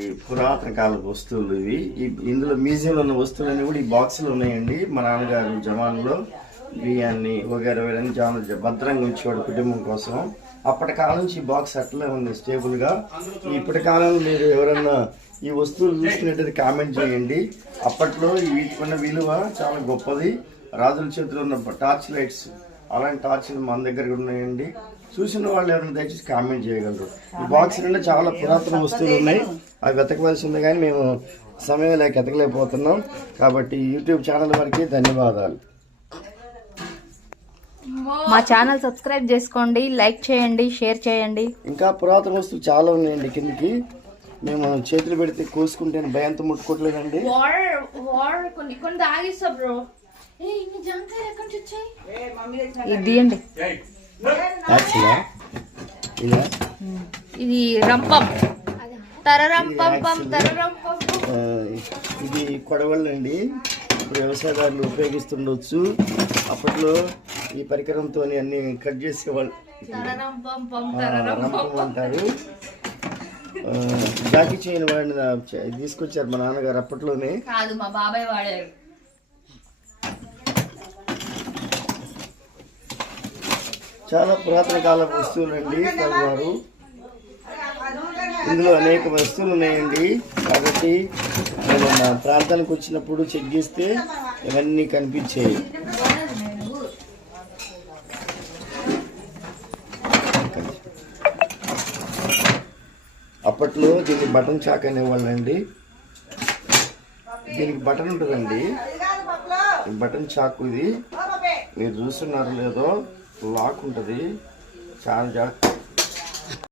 ఈ పురాతన కాలపు వస్తువులు ఇవి. ఇందులో మ్యూజియంలో ఉన్న వస్తువులన్నీ కూడా ఈ బాక్సులు ఉన్నాయండి. మా నాన్నగారు జవాన్లో బియ్యాన్ని వగేర వేరని భద్రంగా ఉంచేవాడు కుటుంబం కోసం. అప్పటి కాలం నుంచి ఈ బాక్స్ అట్లే ఉంది స్టేబుల్గా. ఇప్పటి కాలంలో మీరు ఎవరన్నా ఈ వస్తువులు చూసుకునేటది కామెంట్ చేయండి. అప్పట్లో వీటికున్న విలువ చాలా గొప్పది. రాజుల చేతిలో ఉన్న టార్చ్ లైట్స్, అలాంటి టార్చ్లు మన దగ్గర ఉన్నాయండి. చూసిన వాళ్ళు ఎవరైనా దయచేసి కామెంట్ చేయగలరు. ఈ బాక్స్ నిండా చాలా పురాతన వస్తువులు ఉన్నాయి. అవి వెతకవలసి ఉంది కానీ మేము సమయం లేక వెతకలేకపోతున్నాం. కాబట్టి యూట్యూబ్ ఛానల్ వారికి ధన్యవాదాలు. మా ఛానల్ సబ్స్క్రైబ్ చేసుకోండి, లైక్ చేయండి, షేర్ చేయండి. ఇంకా పురాతన వస్తువులు చాలా ఉన్నాయండి. కిందికి మేము చేతులు పెడితే కోసుకుంటే భయంతో ముట్టుకోవట్లేదండి. ఇది ఇది రంపం ఇది కొడవళ్ళు అండి. ఇప్పుడు వ్యవసాయదారులు ఉపయోగిస్తుండొచ్చు. అప్పట్లో ఈ పరికరంతో అన్ని కట్ చేసేవాళ్ళు. రంపం అంటారు. జాకీ చేయని వాడిని తీసుకొచ్చారు మా నాన్నగారు అప్పట్లోనే. కాదు, మా బాబాయ్ వాడారు. చాలా పురాతన కాల వస్తువులు అండి కలవారు. ఇందులో అనేక వస్తువులు ఉన్నాయండి. కాబట్టి నేను మా ప్రాంతానికి వచ్చినప్పుడు చెక్ చేస్తే ఇవన్నీ కనిపించాయి. అప్పట్లో దీన్ని బటన్ చాక్ అనేవాళ్ళండి. దీనికి బటన్ ఉంటుందండి. బటన్ చాకు ఇది మీరు చూస్తున్నారు లేదో, లాక్ ఉంటుంది. చాలా జాగ్రత్త